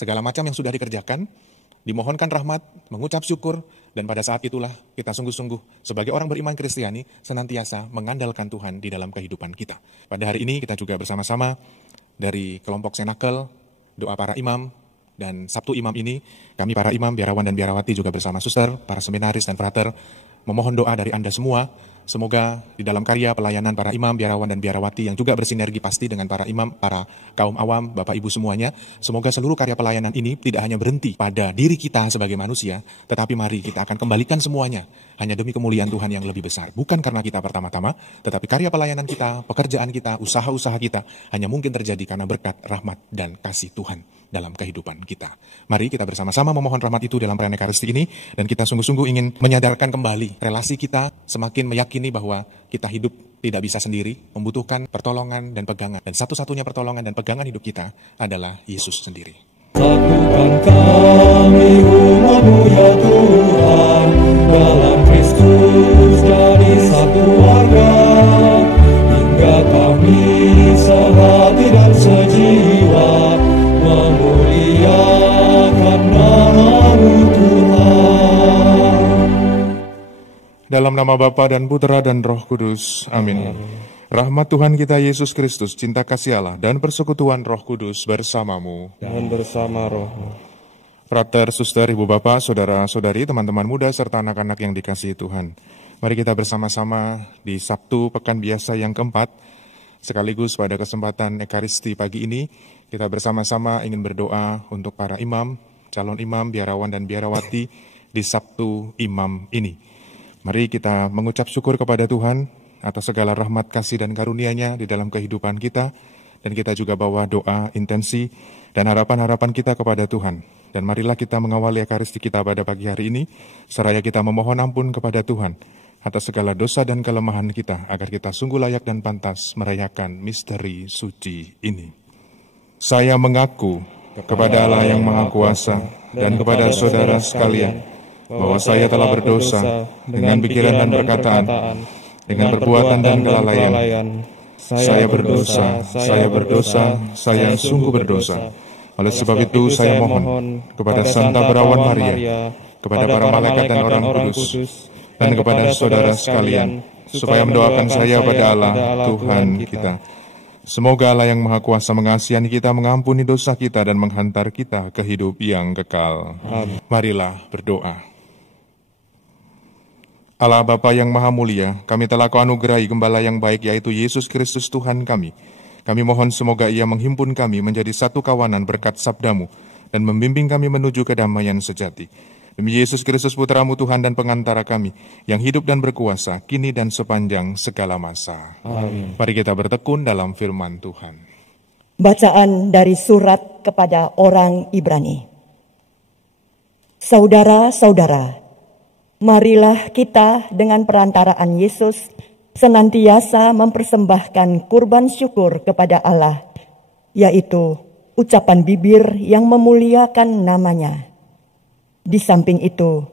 segala macam yang sudah dikerjakan, dimohonkan rahmat, mengucap syukur, dan pada saat itulah kita sungguh-sungguh sebagai orang beriman Kristiani senantiasa mengandalkan Tuhan di dalam kehidupan kita. Pada hari ini kita juga bersama-sama dari kelompok Senakel, doa para imam, dan Sabtu Imam ini kami para imam, biarawan dan biarawati juga bersama suster, para seminaris dan frater memohon doa dari Anda semua. Semoga di dalam karya pelayanan para imam, biarawan, dan biarawati yang juga bersinergi pasti dengan para imam, para kaum awam, Bapak Ibu semuanya, semoga seluruh karya pelayanan ini tidak hanya berhenti pada diri kita sebagai manusia, tetapi mari kita akan kembalikan semuanya hanya demi kemuliaan Tuhan yang lebih besar. Bukan karena kita pertama-tama, tetapi karya pelayanan kita, pekerjaan kita, usaha-usaha kita hanya mungkin terjadi karena berkat, rahmat, dan kasih Tuhan dalam kehidupan kita. Mari kita bersama-sama memohon rahmat itu dalam perayaan Ekaristi ini, dan kita sungguh-sungguh ingin menyadarkan kembali relasi kita, semakin meyakini bahwa kita hidup tidak bisa sendiri, membutuhkan pertolongan dan pegangan. Dan satu-satunya pertolongan dan pegangan hidup kita adalah Yesus sendiri. Satukan kami umat-Mu ya Tuhan, dalam Kristus jadi satu warga, hingga kami sehati dan sejiwa memuliakan nama-Mu Tuhan. Dalam nama Bapa dan Putra dan Roh Kudus. Amin. Rahmat Tuhan kita Yesus Kristus, cinta kasih Allah, dan persekutuan Roh Kudus bersamamu. Dan bersama roh-Mu. Frater, suster, ibu bapak, saudara-saudari, teman-teman muda, serta anak-anak yang dikasihi Tuhan. Mari kita bersama-sama di Sabtu Pekan Biasa yang keempat, sekaligus pada kesempatan Ekaristi pagi ini, kita bersama-sama ingin berdoa untuk para imam, calon imam, biarawan, dan biarawati di Sabtu Imam ini. Mari kita mengucap syukur kepada Tuhan atas segala rahmat, kasih, dan karunia-Nya di dalam kehidupan kita, dan kita juga bawa doa, intensi, dan harapan-harapan kita kepada Tuhan. Dan marilah kita mengawali Ekaristi kita pada pagi hari ini, seraya kita memohon ampun kepada Tuhan atas segala dosa dan kelemahan kita, agar kita sungguh layak dan pantas merayakan misteri suci ini. Saya mengaku kepada Allah yang Maha Kuasa dan kepada saudara sekalian, bahwa saya telah berdosa dengan pikiran dan perkataan, dengan perbuatan dan kelalaian. Saya berdosa, saya sungguh berdosa. Oleh sebab itu saya mohon kepada Santa Perawan Maria, kepada para malaikat dan orang kudus, dan kepada saudara sekalian, supaya mendoakan saya pada Allah, Tuhan kita. Semoga Allah yang Maha Kuasa mengasihi kita, mengampuni dosa kita, dan menghantar kita ke hidup yang kekal. Amin. Marilah berdoa. Allah Bapa yang Maha Mulia, kami telah Kau anugerahi Gembala yang baik, yaitu Yesus Kristus Tuhan kami. Kami mohon semoga Ia menghimpun kami menjadi satu kawanan berkat sabda-Mu, dan membimbing kami menuju kedamaian sejati. Demi Yesus Kristus Putra-Mu Tuhan dan pengantara kami, yang hidup dan berkuasa, kini dan sepanjang segala masa. Amin. Mari kita bertekun dalam firman Tuhan. Bacaan dari surat kepada orang Ibrani. Saudara-saudara, marilah kita dengan perantaraan Yesus senantiasa mempersembahkan kurban syukur kepada Allah, yaitu ucapan bibir yang memuliakan nama-Nya. Di samping itu,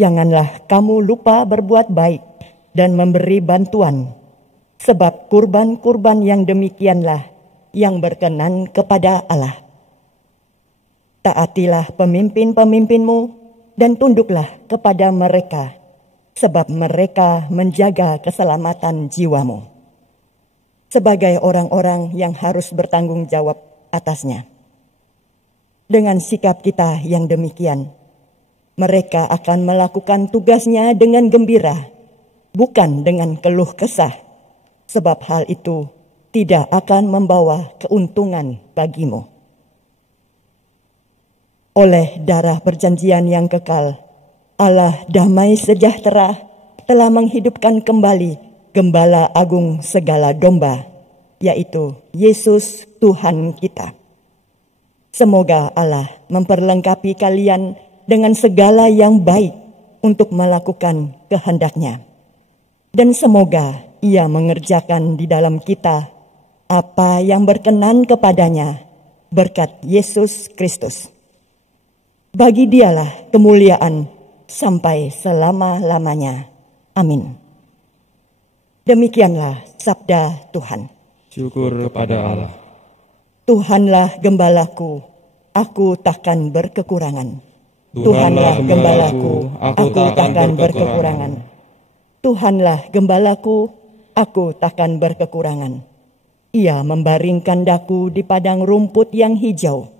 janganlah kamu lupa berbuat baik dan memberi bantuan, sebab kurban-kurban yang demikianlah yang berkenan kepada Allah. Taatilah pemimpin-pemimpinmu dan tunduklah kepada mereka, sebab mereka menjaga keselamatan jiwamu, sebagai orang-orang yang harus bertanggung jawab atasnya. Dengan sikap kita yang demikian, mereka akan melakukan tugasnya dengan gembira, bukan dengan keluh kesah, sebab hal itu tidak akan membawa keuntungan bagimu. Oleh darah perjanjian yang kekal, Allah damai sejahtera telah menghidupkan kembali Gembala Agung segala domba, yaitu Yesus Tuhan kita. Semoga Allah memperlengkapi kalian dengan segala yang baik untuk melakukan kehendak-Nya. Dan semoga Ia mengerjakan di dalam kita apa yang berkenan kepada-Nya berkat Yesus Kristus. Bagi Dialah kemuliaan sampai selama-lamanya. Amin. Demikianlah sabda Tuhan. Syukur kepada Allah. Tuhanlah gembalaku, aku takkan berkekurangan. Tuhanlah gembalaku, aku takkan berkekurangan. Tuhanlah gembalaku, aku takkan berkekurangan. Ia membaringkan daku di padang rumput yang hijau.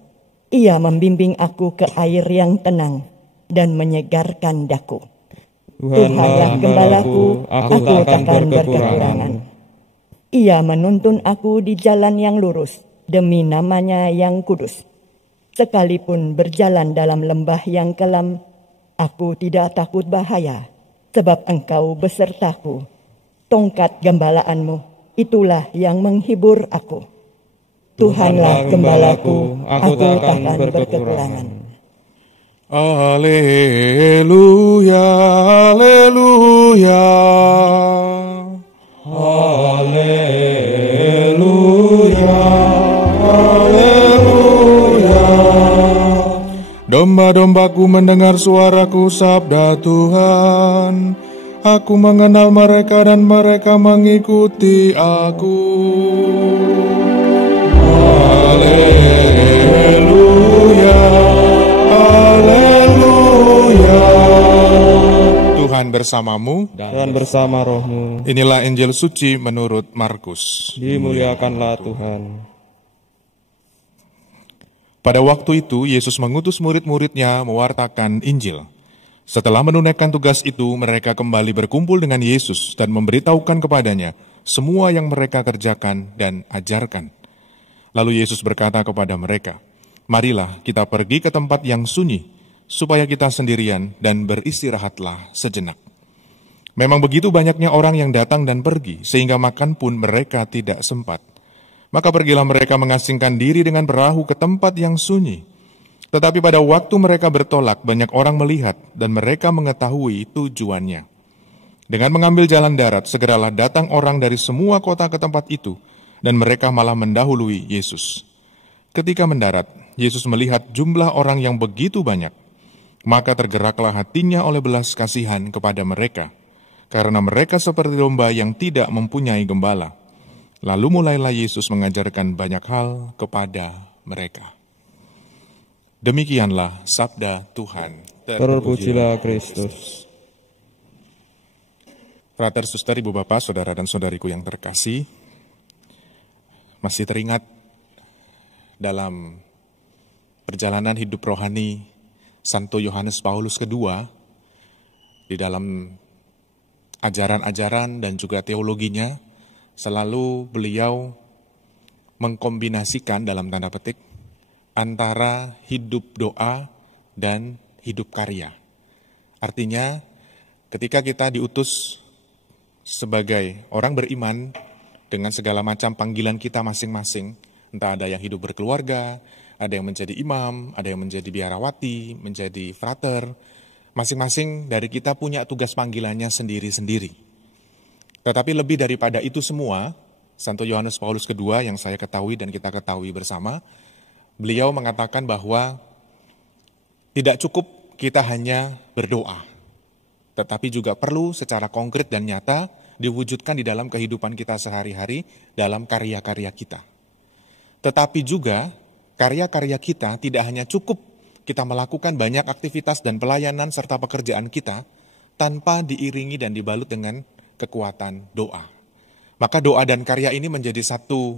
Ia membimbing aku ke air yang tenang dan menyegarkan daku. Tuhanlah gembalaku, aku takkan berkekurangan. Ia menuntun aku di jalan yang lurus demi namanya yang kudus. Sekalipun berjalan dalam lembah yang kelam, aku tidak takut bahaya, sebab Engkau besertaku. Tongkat gembalaanmu, itulah yang menghibur aku. Tuhanlah gembalaku, aku takkan berkekurangan. Haleluya, haleluya. Haleluya, haleluya. Domba-dombaku mendengar suaraku, sabda Tuhan. Aku mengenal mereka dan mereka mengikuti aku. Haleluya, haleluya. Tuhan bersamamu Dan bersama rohmu, Inilah Injil suci menurut Markus. dimuliakanlah Tuhan. Pada waktu itu, Yesus mengutus murid-muridnya mewartakan Injil. Setelah menunaikan tugas itu, mereka kembali berkumpul dengan Yesus dan memberitahukan kepadanya semua yang mereka kerjakan dan ajarkan. Lalu Yesus berkata kepada mereka, "Marilah kita pergi ke tempat yang sunyi, supaya kita sendirian dan beristirahatlah sejenak." Memang begitu banyaknya orang yang datang dan pergi, sehingga makan pun mereka tidak sempat. Maka pergilah mereka mengasingkan diri dengan perahu ke tempat yang sunyi. Tetapi pada waktu mereka bertolak, banyak orang melihat dan mereka mengetahui tujuannya. Dengan mengambil jalan darat, segeralah datang orang dari semua kota ke tempat itu, dan mereka malah mendahului Yesus. Ketika mendarat, Yesus melihat jumlah orang yang begitu banyak, maka tergeraklah hatinya oleh belas kasihan kepada mereka, karena mereka seperti domba yang tidak mempunyai gembala. Lalu mulailah Yesus mengajarkan banyak hal kepada mereka. Demikianlah sabda Tuhan. Terpujilah Kristus. Frater, suster, ibu bapak, saudara dan saudariku yang terkasih, masih teringat dalam perjalanan hidup rohani Santo Yohanes Paulus II, di dalam ajaran-ajaran dan juga teologinya, selalu beliau mengkombinasikan dalam tanda petik antara hidup doa dan hidup karya. Artinya, ketika kita diutus sebagai orang beriman dengan segala macam panggilan kita masing-masing, entah ada yang hidup berkeluarga, ada yang menjadi imam, ada yang menjadi biarawati, menjadi frater, masing-masing dari kita punya tugas panggilannya sendiri-sendiri. Tetapi lebih daripada itu semua, Santo Yohanes Paulus II yang saya ketahui dan kita ketahui bersama, beliau mengatakan bahwa tidak cukup kita hanya berdoa, tetapi juga perlu secara konkret dan nyata diwujudkan di dalam kehidupan kita sehari-hari dalam karya-karya kita. Tetapi juga karya-karya kita tidak hanya cukup kita melakukan banyak aktivitas dan pelayanan serta pekerjaan kita tanpa diiringi dan dibalut dengan kekuatan doa. Maka doa dan karya ini menjadi satu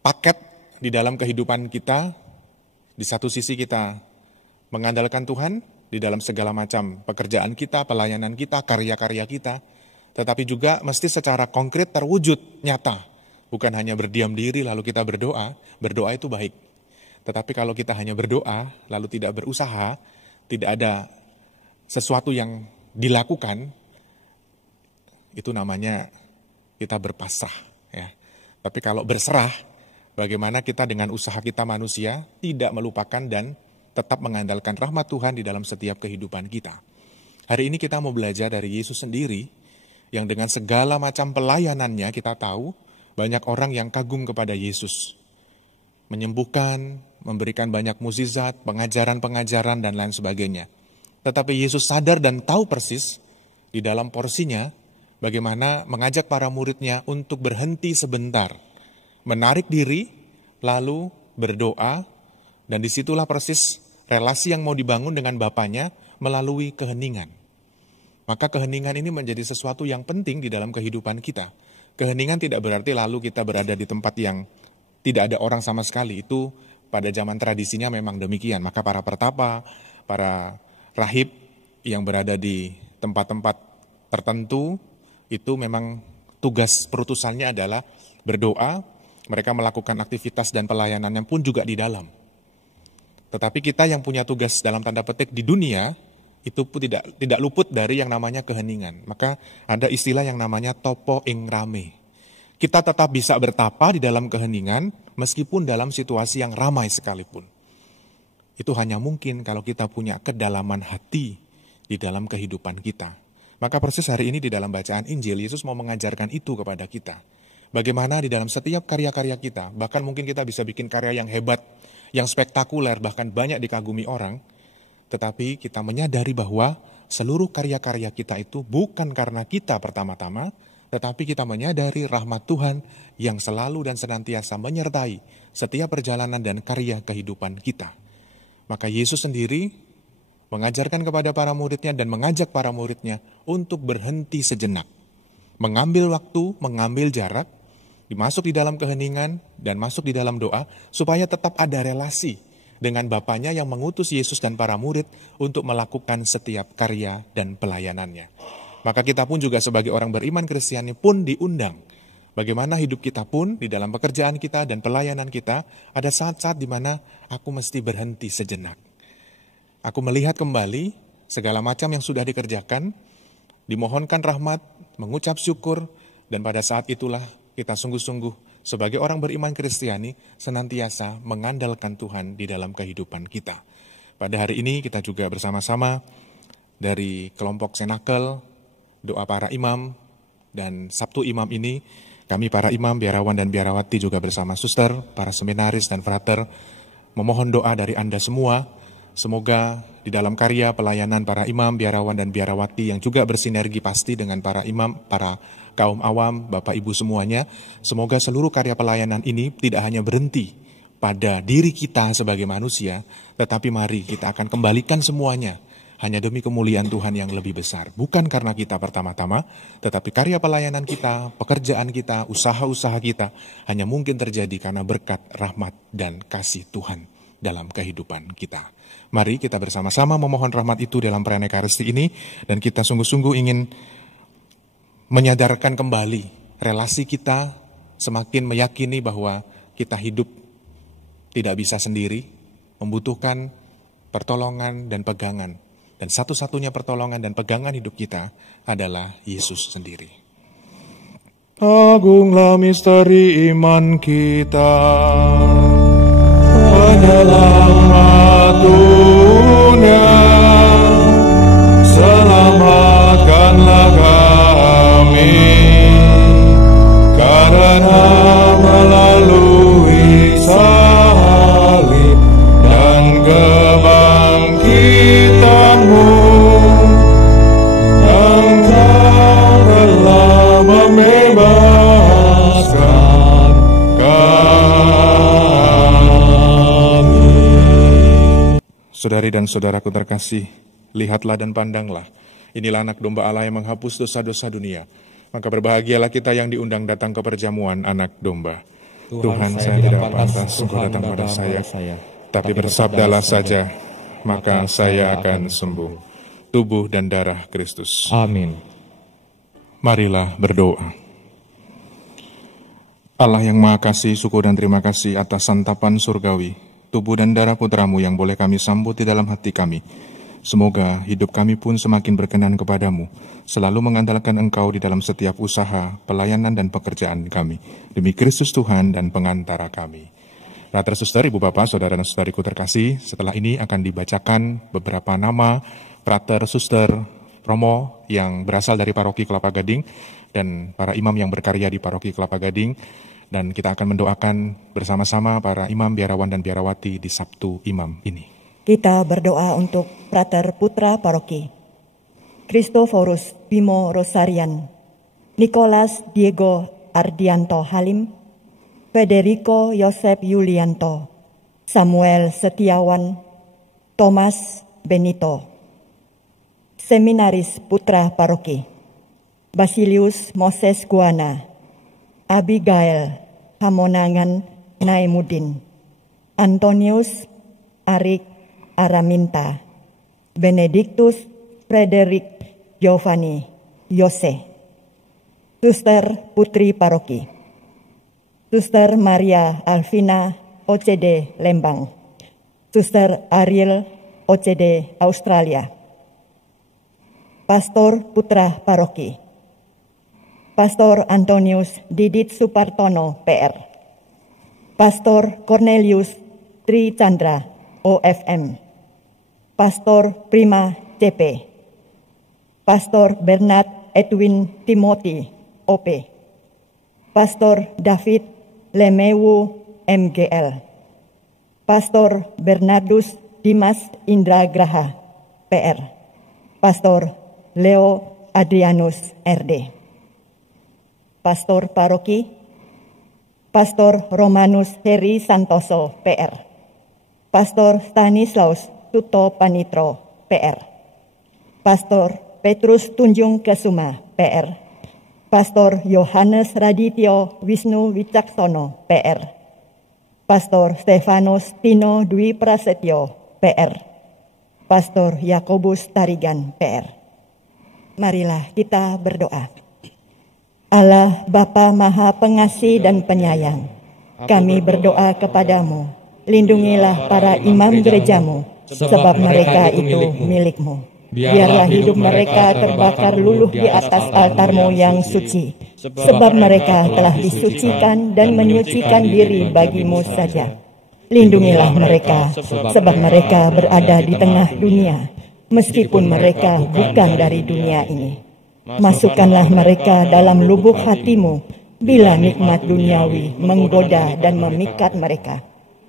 paket di dalam kehidupan kita. Di satu sisi kita mengandalkan Tuhan di dalam segala macam pekerjaan kita, pelayanan kita, karya-karya kita. Tetapi juga mesti secara konkret terwujud nyata. Bukan hanya berdiam diri lalu kita berdoa. Berdoa itu baik. Tetapi kalau kita hanya berdoa lalu tidak berusaha, tidak ada sesuatu yang dilakukan, itu namanya kita berpasrah. Ya. Tapi kalau berserah, bagaimana kita dengan usaha kita manusia tidak melupakan dan tetap mengandalkan rahmat Tuhan di dalam setiap kehidupan kita. Hari ini kita mau belajar dari Yesus sendiri, yang dengan segala macam pelayanannya kita tahu banyak orang yang kagum kepada Yesus. Menyembuhkan, memberikan banyak mukjizat, pengajaran-pengajaran dan lain sebagainya. Tetapi Yesus sadar dan tahu persis di dalam porsinya bagaimana mengajak para muridnya untuk berhenti sebentar, menarik diri, lalu berdoa, Dan disitulah persis relasi yang mau dibangun dengan Bapaknya melalui keheningan. Maka keheningan ini menjadi sesuatu yang penting di dalam kehidupan kita. Keheningan tidak berarti lalu kita berada di tempat yang tidak ada orang sama sekali. Itu pada zaman tradisinya memang demikian. Maka para pertapa, para rahib yang berada di tempat-tempat tertentu, itu memang tugas perutusannya adalah berdoa. Mereka melakukan aktivitas dan pelayanannya pun juga di dalam. Tetapi kita yang punya tugas dalam tanda petik di dunia, itu pun tidak luput dari yang namanya keheningan. Maka ada istilah yang namanya topo ing rame. Kita tetap bisa bertapa di dalam keheningan meskipun dalam situasi yang ramai sekalipun. Itu hanya mungkin kalau kita punya kedalaman hati di dalam kehidupan kita. Maka persis hari ini di dalam bacaan Injil, Yesus mau mengajarkan itu kepada kita. Bagaimana di dalam setiap karya-karya kita, bahkan mungkin kita bisa bikin karya yang hebat, yang spektakuler, bahkan banyak dikagumi orang, tetapi kita menyadari bahwa seluruh karya-karya kita itu bukan karena kita pertama-tama, tetapi kita menyadari rahmat Tuhan yang selalu dan senantiasa menyertai setiap perjalanan dan karya kehidupan kita. Maka Yesus sendiri mengajarkan kepada para muridnya dan mengajak para muridnya untuk berhenti sejenak. Mengambil waktu, mengambil jarak, masuk di dalam keheningan dan masuk di dalam doa supaya tetap ada relasi dengan Bapaknya yang mengutus Yesus dan para murid untuk melakukan setiap karya dan pelayanannya. Maka kita pun juga sebagai orang beriman Kristiani pun diundang. Bagaimana hidup kita pun di dalam pekerjaan kita dan pelayanan kita, ada saat-saat di mana aku mesti berhenti sejenak. Aku melihat kembali segala macam yang sudah dikerjakan, dimohonkan rahmat, mengucap syukur, dan pada saat itulah kita sungguh-sungguh sebagai orang beriman Kristiani senantiasa mengandalkan Tuhan di dalam kehidupan kita. Pada hari ini kita juga bersama-sama dari kelompok Senakel, doa para imam, dan Sabtu Imam ini kami para imam, biarawan dan biarawati juga bersama suster, para seminaris dan frater memohon doa dari Anda semua. Semoga di dalam karya pelayanan para imam, biarawan dan biarawati yang juga bersinergi pasti dengan para imam, para kaum awam, Bapak Ibu semuanya, semoga seluruh karya pelayanan ini tidak hanya berhenti pada diri kita sebagai manusia, tetapi mari kita akan kembalikan semuanya hanya demi kemuliaan Tuhan yang lebih besar. Bukan karena kita pertama-tama, tetapi karya pelayanan kita, pekerjaan kita, usaha-usaha kita hanya mungkin terjadi karena berkat, rahmat, dan kasih Tuhan dalam kehidupan kita. Mari kita bersama-sama memohon rahmat itu dalam perayaan Ekaristi ini, dan kita sungguh-sungguh ingin menyadarkan kembali relasi kita, semakin meyakini bahwa kita hidup tidak bisa sendiri, membutuhkan pertolongan dan pegangan. Dan satu-satunya pertolongan dan pegangan hidup kita adalah Yesus sendiri. Agunglah misteri iman kita, penyelamat dunia, selamatkanlah kami, karena melalui salib dan kebangkitan-Mu, Engkau telah membebaskan kami. Saudari dan saudaraku terkasih, lihatlah dan pandanglah, inilah anak domba Allah yang menghapus dosa-dosa dunia. Maka berbahagialah kita yang diundang datang ke perjamuan anak domba. Tuhan, saya tidak pantas untuk datang pada saya, tapi bersabdalah saja, maka saya akan sembuh. Tubuh dan darah Kristus. Amin. Marilah berdoa. Allah yang Maha Kasih, syukur dan terima kasih atas santapan surgawi, tubuh dan darah putramu yang boleh kami sambut di dalam hati kami. Semoga hidup kami pun semakin berkenan kepadamu, selalu mengandalkan Engkau di dalam setiap usaha, pelayanan dan pekerjaan kami. Demi Kristus Tuhan dan pengantara kami. Rater suster, ibu bapak, saudara dan saudariku terkasih, setelah ini akan dibacakan beberapa nama Frater Suster Romo yang berasal dari Paroki Kelapa Gading dan para imam yang berkarya di Paroki Kelapa Gading. Dan kita akan mendoakan bersama-sama para imam, biarawan dan biarawati di Sabtu Imam ini. Kita berdoa untuk Frater Putra Paroki, Kristoforus Bimo Rosarian, Nicholas Diego Ardianto Halim, Federico Yosep Yulianto, Samuel Setiawan, Thomas Benito, Seminaris Putra Paroki, Basilius Moses Guana, Abigail Hamonangan Naimudin, Antonius Arik Araminta, Benedictus Frederick Giovanni Yose, Suster Putri Paroki, Suster Maria Alvina OCD Lembang, Suster Ariel OCD Australia, Pastor Putra Paroki, Pastor Antonius Didit Supartono PR, Pastor Cornelius Tri Chandra OFM, Pastor Prima CP, Pastor Bernard Edwin Timothy OP, Pastor David Lemewu MGL, Pastor Bernardus Dimas Indra Graha PR, Pastor Leo Adrianus RD, Pastor Paroki, Pastor Romanus Heri Santoso PR, Pastor Stanislaus Tuto Panitro PR, Pastor Petrus Tunjung Kesuma PR, Pastor Yohanes Radityo Wisnu Wicaksono PR, Pastor Stefanus Tino Dwi Prasetyo PR, Pastor Yakobus Tarigan PR. Marilah kita berdoa. Allah Bapa Maha Pengasih dan Penyayang, kami berdoa kepadamu, lindungilah para imam gerejamu, sebab mereka itu milik-Mu. Biarlah hidup mereka terbakar luluh di atas altar-Mu yang suci, sebab mereka telah disucikan dan menyucikan diri bagi-Mu saja. Lindungilah mereka, sebab mereka berada di tengah dunia, meskipun mereka bukan dari dunia ini. Masukkanlah mereka dalam lubuk hati-Mu, bila nikmat duniawi menggoda dan memikat mereka.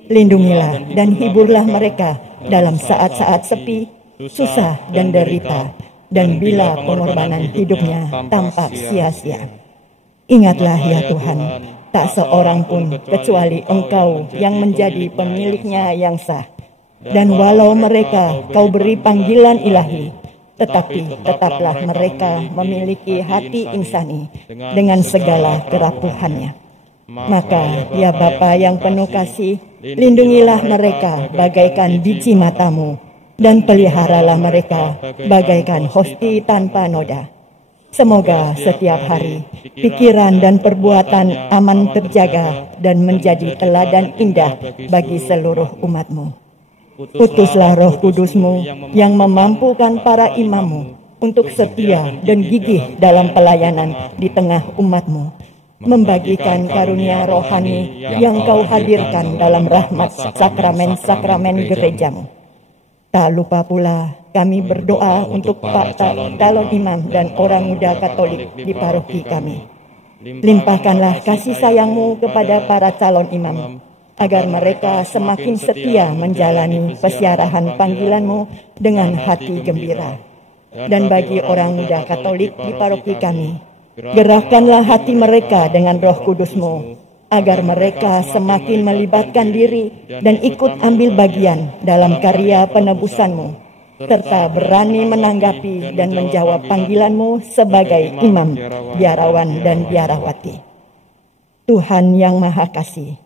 Lindungilah dan hiburlah mereka dalam saat-saat sepi, susah dan derita, dan bila pengorbanan hidupnya tampak sia-sia. Ingatlah ya Tuhan, tak seorang pun kecuali Engkau yang menjadi pemiliknya yang sah. Dan walau mereka Kau beri panggilan ilahi, tetapi tetaplah mereka memiliki hati insani dengan segala kerapuhannya. Maka ya Bapa yang penuh kasih, lindungilah mereka bagaikan biji mata-Mu, dan peliharalah mereka bagaikan hosti tanpa noda. Semoga setiap hari pikiran dan perbuatan aman terjaga dan menjadi teladan indah bagi seluruh umat-Mu. Utuslah Roh Kudus-Mu yang memampukan para imam-Mu untuk setia dan gigih dalam pelayanan di tengah umat-Mu, membagikan karunia rohani yang Kau hadirkan dalam rahmat sakramen-sakramen gereja-Mu. Tak lupa pula kami berdoa untuk Pak calon imam dan orang muda Katolik di paroki kami. Limpahkanlah kasih sayang-Mu kepada para calon imam, agar mereka semakin setia menjalani pesiarahan panggilan-Mu dengan hati gembira. Dan bagi orang muda Katolik di paroki kami, gerakkanlah hati mereka dengan Roh Kudus-Mu, agar mereka semakin melibatkan diri dan ikut ambil bagian dalam karya penebusan-Mu, serta berani menanggapi dan menjawab panggilan-Mu sebagai imam, biarawan, dan biarawati. Tuhan yang Maha Kasih,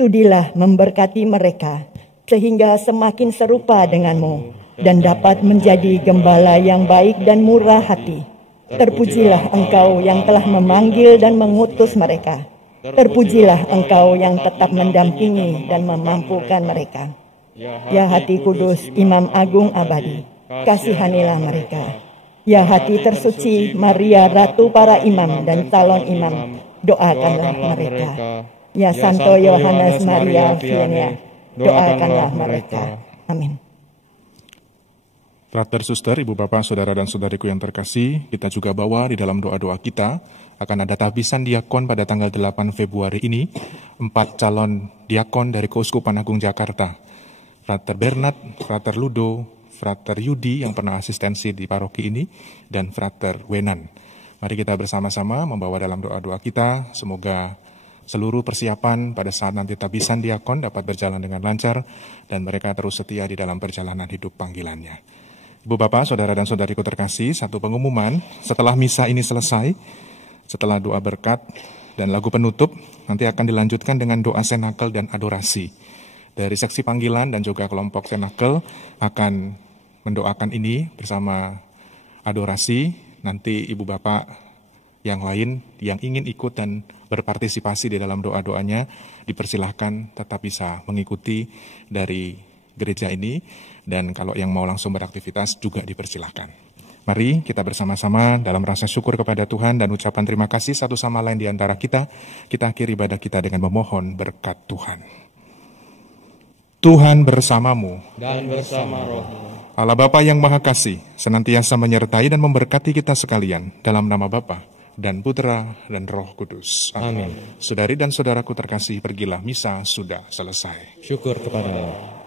sudilah memberkati mereka sehingga semakin serupa dengan-Mu dan dapat menjadi gembala yang baik dan murah hati. Terpujilah Engkau yang telah memanggil dan mengutus mereka. Terpujilah Engkau yang tetap mendampingi dan memampukan mereka. Ya hati kudus Imam Agung Abadi, kasihanilah mereka. Ya hati tersuci Maria Ratu para imam dan calon imam, doakanlah mereka. Ya Santo Yohanes Maria Vianney, doakanlah mereka. Amin. Frater, suster, ibu bapak, saudara dan saudariku yang terkasih, kita juga bawa di dalam doa-doa kita akan ada tabisan diakon pada tanggal 8 Februari ini, 4 calon diakon dari Keuskupan Agung Jakarta. Frater Bernard, Frater Ludo, Frater Yudi yang pernah asistensi di paroki ini, dan Frater Wenan. Mari kita bersama-sama membawa dalam doa-doa kita, semoga seluruh persiapan pada saat nanti tabisan diakon dapat berjalan dengan lancar dan mereka terus setia di dalam perjalanan hidup panggilannya. Ibu Bapak, Saudara dan Saudariku terkasih, satu pengumuman, setelah misa ini selesai, setelah doa berkat dan lagu penutup, nanti akan dilanjutkan dengan doa senakel dan adorasi. Dari seksi panggilan dan juga kelompok senakel akan mendoakan ini bersama adorasi. Nanti Ibu Bapak yang lain yang ingin ikut dan berpartisipasi di dalam doa-doanya dipersilahkan tetap bisa mengikuti dari gereja ini, dan kalau yang mau langsung beraktivitas juga dipersilahkan. Mari kita bersama-sama dalam rasa syukur kepada Tuhan dan ucapan terima kasih satu sama lain di antara kita akhiri ibadah kita dengan memohon berkat Tuhan. Tuhan bersamamu dan bersama rohmu. Allah Bapa yang Maha Kasih senantiasa menyertai dan memberkati kita sekalian dalam nama Bapa dan Putra dan Roh Kudus. Amin. Saudari dan saudaraku terkasih, pergilah, misa sudah selesai. Syukur kepada Allah.